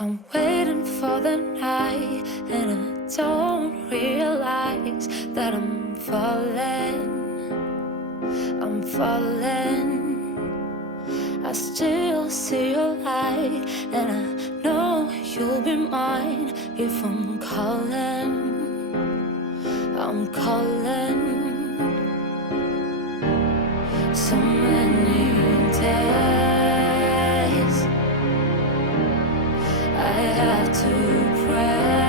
I'm waiting for the night, and I don't realize that I'm falling. I still see your light, and I know you'll be mine if I'm calling. So many days I have to pray